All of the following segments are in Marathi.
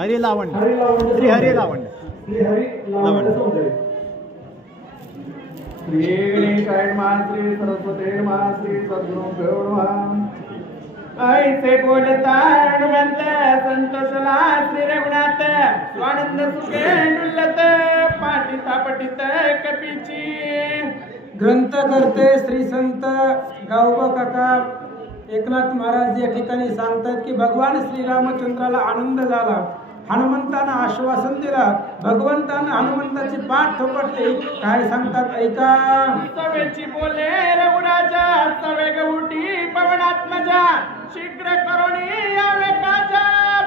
हरी लावण लावण्य श्री हरी लावण लावण्य. लावण्य. श्री सरस्वती ऐसे बोलता हनुमंत संतोषला श्री रघुनाथ स्वानंद सुखे डुल्लत पठित कपीची. ग्रंथ करते श्री संत गावबा काका. एकनाथ महाराज या ठिकाणी सांगतात की भगवान श्रीरामचंद्राला आनंद झाला. हनुमंतानं आश्वासन दिला. भगवंतानं हनुमंताची पाठ थोपटली. काय सांगतात? ऐका. सवेची बोले रघुराजा सवे गवटी पवनात्मजा शीघ्र करुणी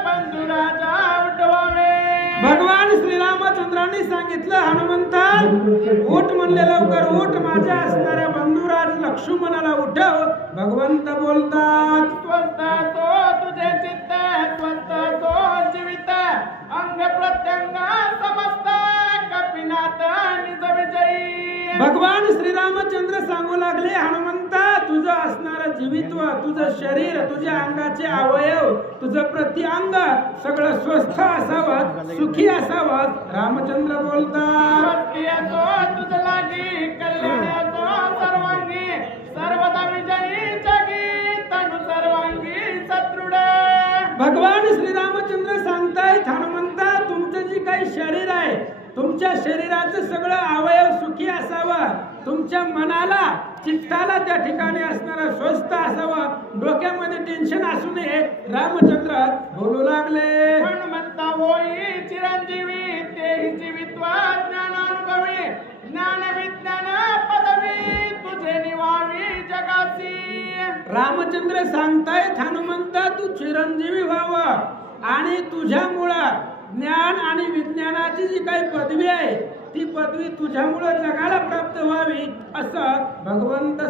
बंधुराजा उठवावे. भगवान श्रीरामचंद्रांनी सांगितलं हनुमंता उठ म्हणले लवकर उठ. माझ्या असणाऱ्या बंधुराज लक्ष्मणाला उठव. भगवंत बोलतात. स्वस्त तो तुझे चित्त स्वस्त तो अंग प्रत्यंग समस्त कपिनाथ निज विजयी. भगवान श्रीरामचंद्र सांगू लागले हनुमंता तुझं असणारं जीवित्व तुझं शरीर तुझ्या अंगाचे अवयव तुझं प्रतिअंग सगळं स्वस्थ असावं सुखी असावं. रामचंद्र बोलतात. तुझ लागी कल्याण असो सर्वांगी सर्वदा विजयी जगी तनु सर्वांगी सदृढ. भगवान श्रीरामचंद्र सांगतायत हनुमंता तुमचं काही शरीर आहे तुमच्या शरीराचं सगळं अवयव सुखी असावं. तुमच्या मनाला चित्ताला त्या ठिकाणी असणारा स्वस्थ असावं. डोक्यामध्ये टेन्शन असू नये. रामचंद्र बोलू लागले. म्हणता होई चिरंजीवी तेही जीवित्व ज्ञानानुभवी ज्ञान विज्ञान पदवी तुझे निवावी जगासी रामचंद्र सांगतायत हनुमंता तू चिरंजीवी व्हावं आणि तुझ्यामुळं ज्ञान आणि विज्ञानाची जी काही पदवी आहे ती पदवी तुझ्यामुळं जगाला प्राप्त व्हावी असं भगवंत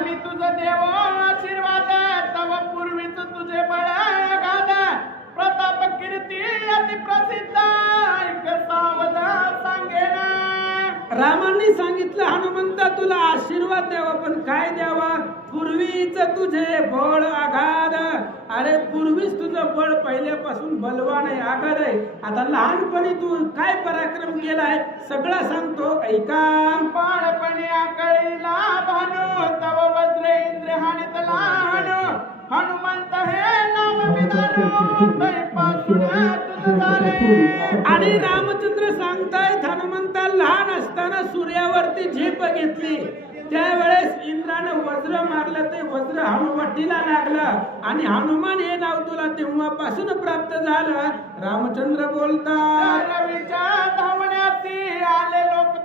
मी तुझं देव आशीर्वाद तव पूर्वीच तुझे बळ गाद प्रताप कीर्ती अति प्रसिद्ध सांगेन रामांनी सांगितलं हनुमंता तुला आशीर्वाद द्यावा पण काय द्यावा? पूर्वीच तुझे बळ आघाद अरे पूर्वीच तुझं बळ पहिल्यापासून बलवान आहे आघाद आहे. आता लहानपणी तू काय पराक्रम केलाय? सगळं सांगतो ऐका. बाळपणी आकळीला भानू तव वज्र इंद्र हानित लहान. हनुमंत हे नाव विधानू तैपासून तुझ झाले. आणि रामचंद्र सांगतायत हनुमंता लहान असताना सूर्यावरती झेप घेतली. त्यावेळेस इंद्रानं ते वज्र हनुवटीला लागलं. आणि हनुमान हे नाव तुला तेव्हापासून प्राप्त झालं. रामचंद्र बोलतात रवीच्या धावण्याची आले लोक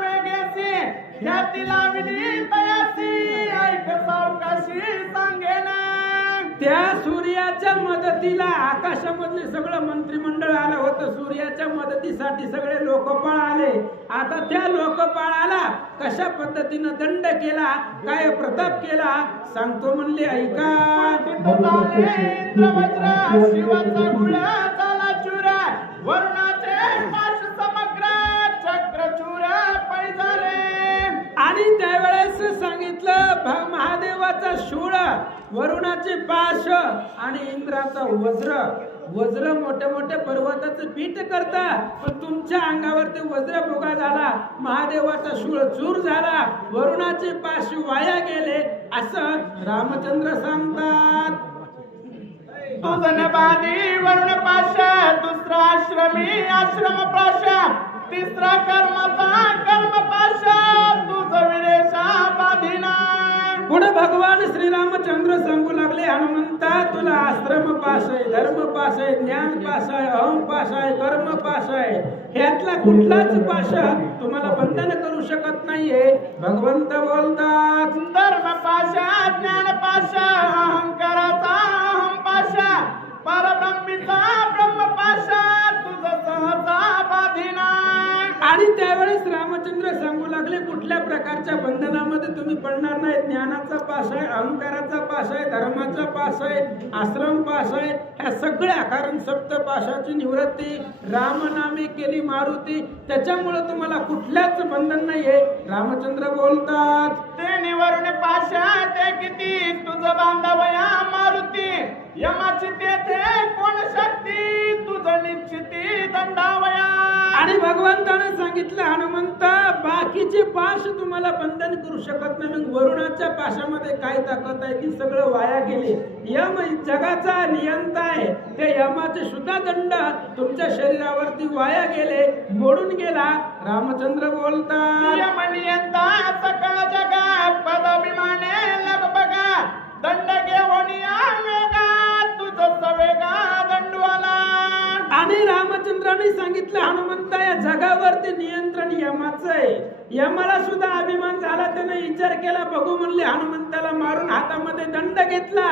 वेगेसी लावली तयासी ऐक सावकाशी सांगेन. त्या सूर्याच्या मदतीला आकाशामधले सगळं मंत्रिमंडळ आलं होतं. सूर्याच्या मदतीसाठी सगळे आले आता त्या लोकपाळाला कशा पद्धतीनं दंड केला काय प्रताप केला सांगतो म्हणले ऐका. तिथं झाले इंद्रवज्र शिवाचा गुळा झाला चूर वरुणाचे पाश समग्र चक्र चूर पैजारे. आणि त्यावेळेस सांगितलं भ- महादेवाचा शूळ वरुणाचे पाश आणि इंद्राचा वज्र. वज्र मोठ्या मोठ्या पर्वताचं पीठ करता पण तुमच्या अंगावर ते वज्र भोगा झाला. महादेवाचा शूळ चूर झाला. वरुणाचे पाश वाया गेले. असं रामचंद्र सांगतात. तुझन वरुण पाश दुसरा आश्रमी आश्रम प्राश तिसरा कर्मचा कर्म पाश तुझ विरेशा बाधिना भगवान श्रीरामचंद्र सांगू लागले हनुमंता तुला आश्रम पास आहे धर्म पास आहे ज्ञान पास आहे अहम पास आहे कर्म पास आहे ह्यातला कुठलाच पाश तुम्हाला बंधन करू शकत नाहीये. भगवंत बोलतात धर्म पाशा ज्ञान पाशा अहंकाराचा अहम पाशा परब्रह्मीचा आणि त्यावेळेस रामचंद्र सांगू लागले कुठल्या प्रकारच्या बंधनामध्ये तुम्ही पडणार नाही? ज्ञानाचा पास आहे अहंकाराचा पास आहे धर्माचा पास आहे आश्रम पास आहे ह्या सगळ्या कारण सप्त पाशाची निवृत्ती. रामनामी केली मारुती. त्याच्यामुळे तुम्हाला कुठल्याच बंधन नाहीये. रामचंद्र बोलतात ते निवरण पाशा ते किती? तुझं बांधवया मारुती. यमाची तेथे भगवंताने सांगितलं हनुमंता बाकीचे पाश तुम्हाला बंधन करू शकत नाही. मग वरुणाच्या पाशामध्ये काय ताकद आहे की सगळं वाया गेले. यम जगाचा नियंता आहे. ते यमाचे सुद्धा दंड तुमच्या शरीरावरती वाया गेले मोडून गेला. रामचंद्र बोलता यम नियंता सकळ जगा? जगावरती नियंत्रण यमाचं आहे. यमाला सुद्धा अभिमान झाला. त्याने विचार केला बघू म्हणले हनुमंताला मारून हातामध्ये दंड घेतला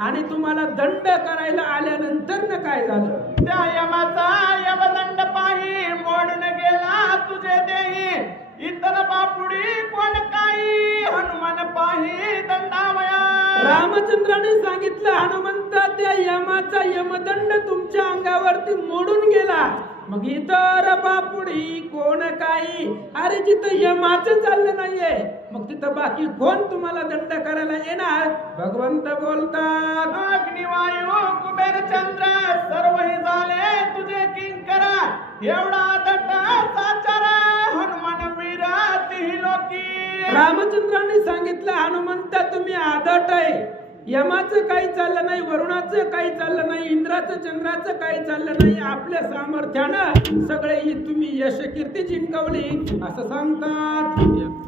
आणि तुम्हाला दंड करायला आल्यानंतर न काय झालं? त्या यमाचा यमदंड पाही मोडून गेला तुझे देही. इतर बापुडी कोण काही? हनुमान पाही दंडावया. रामचंद्राने सांगितलं हनुमंता त्या यमाचा यमदंड तुमच्या अंगावरती मग इतर बापुडी कोण काही? अरे जिथं यमाचं चाललं नाहीये मग तिथं बाकी कोण तुम्हाला दंड करायला येणार? भगवंत बोलतात अग्निवायू कुबेर चंद्र सर्वही झाले तुझे किंकरा एवढा दट्ट साचार हनुमान वीर तिही लोकी. रामचंद्रांनी सांगितलं हनुमंता तुम्ही आदट आहे. यमाचं काही चाललं नाही वरुणाचं काही चाललं नाही इंद्राचं चंद्राचं काही चाललं नाही. आपल्या सामर्थ्यानं सगळे तुम्ही यश कीर्ती जिंकवली. असं सांगतात.